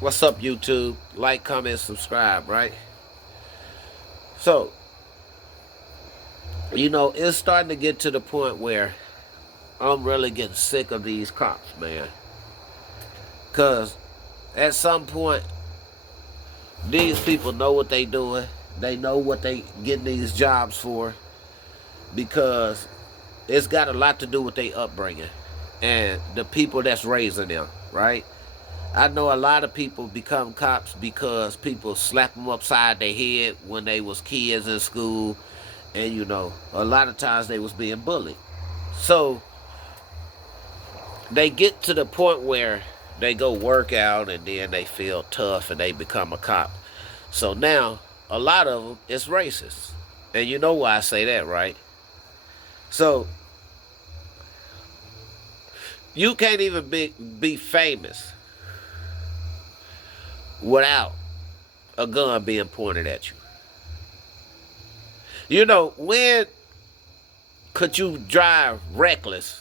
What's up, YouTube? Like, comment, subscribe, right? So, it's starting to get to the point where I'm really getting sick of these cops, man. Because at some point, these people know what they doing. They know what they getting these jobs for. Because it's got a lot to do with their upbringing and the people that's raising them, right? I know a lot of people become cops because people slap them upside their head when they was kids in school, and a lot of times they was being bullied. So they get to the point where they go work out and then they feel tough and they become a cop. So now a lot of them is racist, and you know why I say that, right? So you can't even be famous without a gun being pointed at you. When could you drive reckless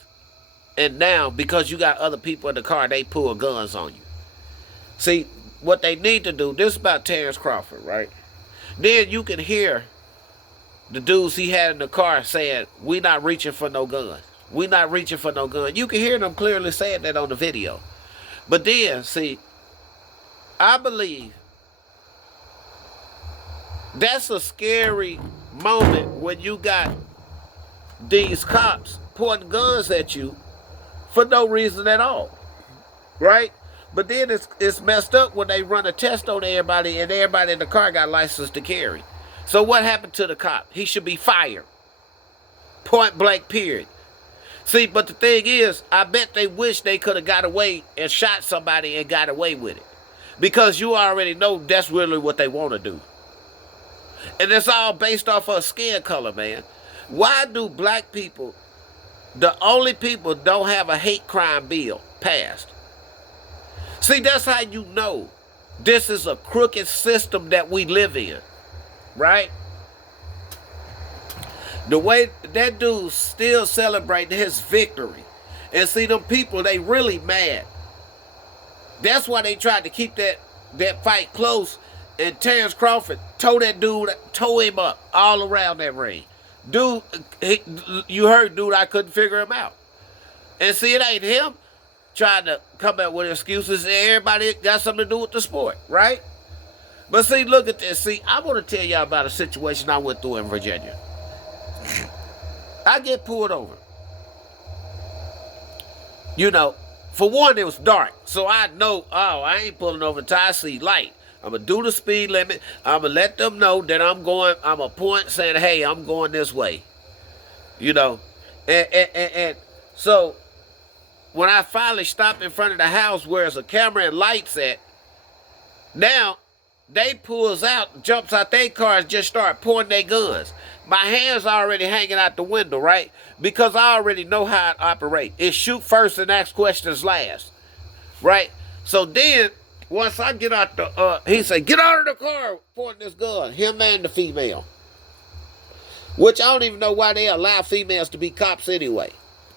and now because you got other people in the car, they pull guns on you? See, what they need to do, this is about Terence Crawford, right? Then you can hear the dudes he had in the car saying, "We not reaching for no gun. We not reaching for no gun." You can hear them clearly saying that on the video. But then, see, I believe that's a scary moment when you got these cops pointing guns at you for no reason at all, right? But then it's messed up when they run a test on everybody and everybody in the car got license to carry. So what happened to the cop? He should be fired. Point blank, period. See, but the thing is, I bet they wish they could have got away and shot somebody and got away with it. Because you already know that's really what they want to do. And it's all based off of skin color, man. Why do black people, the only people, don't have a hate crime bill passed? See, that's how you know this is a crooked system that we live in, right? The way that dude's still celebrating his victory. And see, them people, they really mad. That's why they tried to keep that fight close. And Terence Crawford tore him up all around that ring. Dude, you heard, dude, I couldn't figure him out. And see, it ain't him trying to come up with excuses. Everybody got something to do with the sport, right? But see, look at this. See, I want to tell y'all about a situation I went through in Virginia. I get pulled over. For one, it was dark. So I know, I ain't pulling over until I see light. I'm going to do the speed limit. I'm going to let them know that I'm going to point saying, hey, I'm going this way. And so when I finally stopped in front of the house where there's a camera and lights at, now they pulls out, jumps out their car and just start pointing their guns. My hands already hanging out the window, right? Because I already know how it operates. It's shoot first and ask questions last, right? So then, once I get out he said, get out of the car, pointing this gun, him and the female. Which I don't even know why they allow females to be cops anyway.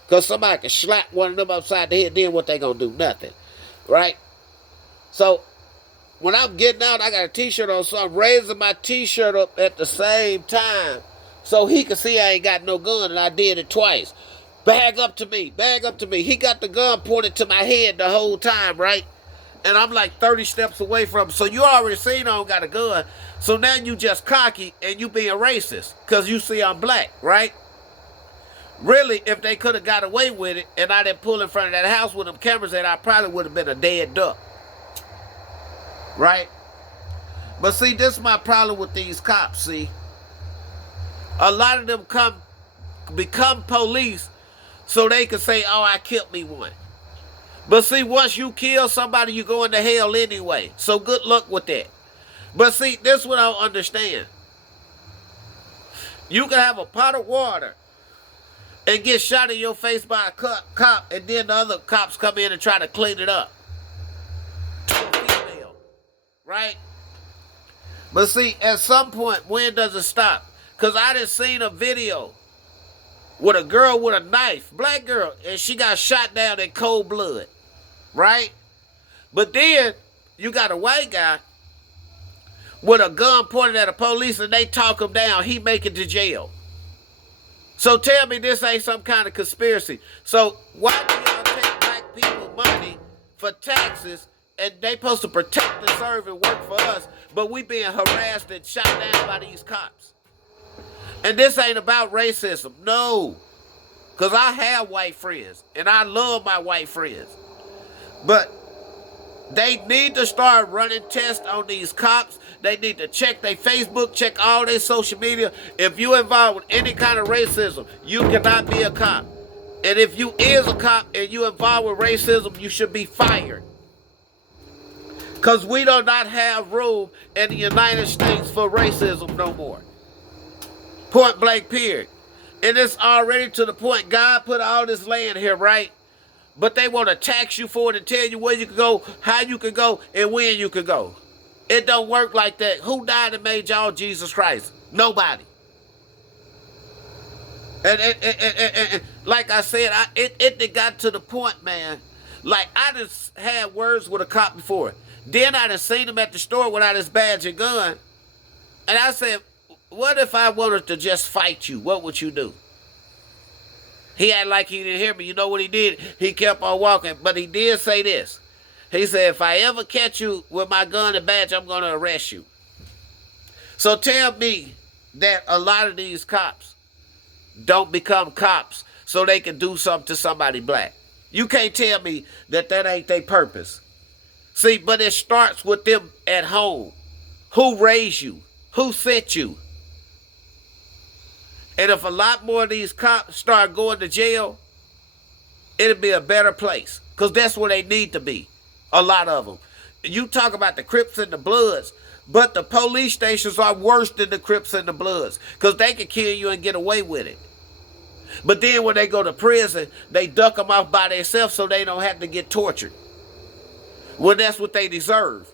Because somebody can slap one of them upside the head, then what they gonna do? Nothing, right? So, when I'm getting out, I got a t-shirt on, so I'm raising my t-shirt up at the same time so he can see I ain't got no gun, and I did it twice. Bag up to me, bag up to me. He got the gun pointed to my head the whole time, right? And I'm like 30 steps away from him. So you already seen I don't got a gun. So now you just cocky and you being racist because you see I'm black, right? Really, if they could have got away with it and I didn't pull in front of that house with them cameras in, I probably would have been a dead duck. Right? But see, this is my problem with these cops, see. A lot of them become police so they can say, oh, I killed me one. But see, once you kill somebody, you go into hell anyway. So good luck with that. But see, this is what I don't understand. You can have a pot of water and get shot in your face by a cop, and then the other cops come in and try to clean it up. To a female. Right? But see, at some point, when does it stop? Because I done seen a video with a girl with a knife, black girl, and she got shot down in cold blood. Right? But then you got a white guy with a gun pointed at a police and they talk him down. He make it to jail. So tell me this ain't some kind of conspiracy. So why do y'all take black people money for taxes and they supposed to protect and serve and work for us, but we being harassed and shot down by these cops? And this ain't about racism. No. Because I have white friends and I love my white friends. But they need to start running tests on these cops. They need to check their Facebook, check all their social media. If you involved with any kind of racism, you cannot be a cop. And if you is a cop and you involved with racism, you should be fired. Because we do not have room in the United States for racism no more. Point blank, period. And it's already to the point God put all this land here, right? But they want to tax you for it and tell you where you can go, how you can go, and when you can go. It don't work like that. Who died and made y'all Jesus Christ? Nobody. And like I said, it got to the point, man. Like, I just had words with a cop before. Then I just seen him at the store without his badge and gun. And I said, what if I wanted to just fight you? What would you do? He acted like he didn't hear me. You know what he did? He kept on walking. But he did say this. He said, if I ever catch you with my gun and badge, I'm going to arrest you. So tell me that a lot of these cops don't become cops so they can do something to somebody black. You can't tell me that that ain't their purpose. See, but it starts with them at home. Who raised you? Who sent you? And if a lot more of these cops start going to jail, it'll be a better place. Because that's where they need to be. A lot of them. You talk about the Crips and the Bloods, but the police stations are worse than the Crips and the Bloods. Because they can kill you and get away with it. But then when they go to prison, they duck them off by themselves so they don't have to get tortured. Well, that's what they deserve.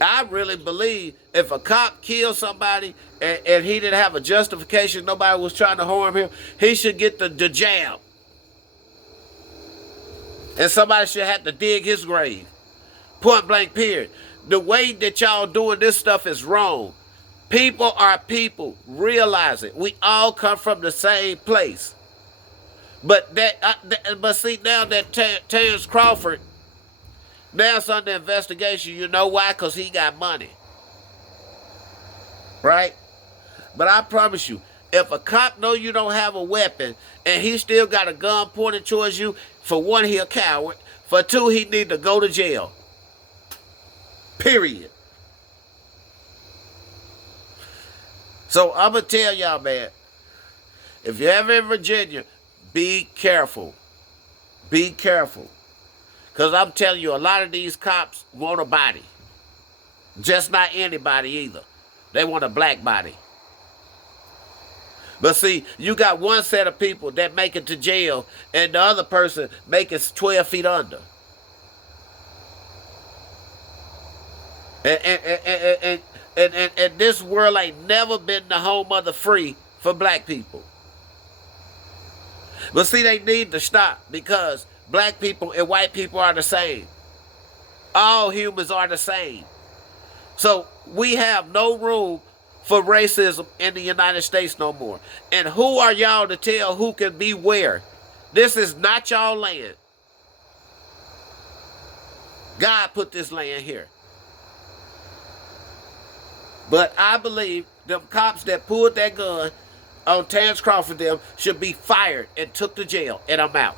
I really believe if a cop kills somebody and he didn't have a justification, nobody was trying to harm him, he should get the jab. And somebody should have to dig his grave. Point blank, period. The way that y'all doing this stuff is wrong. People are people. Realize it. We all come from the same place. But see, now that Terence Crawford, now it's under investigation. You know why? Because he got money. Right? But I promise you, if a cop know you don't have a weapon and he still got a gun pointed towards you, for one, he a coward. For two, he need to go to jail. Period. So I'm going to tell y'all, man, if you're ever in Virginia, be careful. Be careful. Because I'm telling you, a lot of these cops want a body. Just not anybody either. They want a black body. But see, you got one set of people that make it to jail and the other person make it 12 feet under. And this world ain't never been the home of the free for black people. But see, they need to stop because black people and white people are the same. All humans are the same. So we have no room for racism in the United States no more. And who are y'all to tell who can be where? This is not y'all land. God put this land here. But I believe them cops that pulled that gun on Terence Crawford them should be fired and took to jail. And I'm out.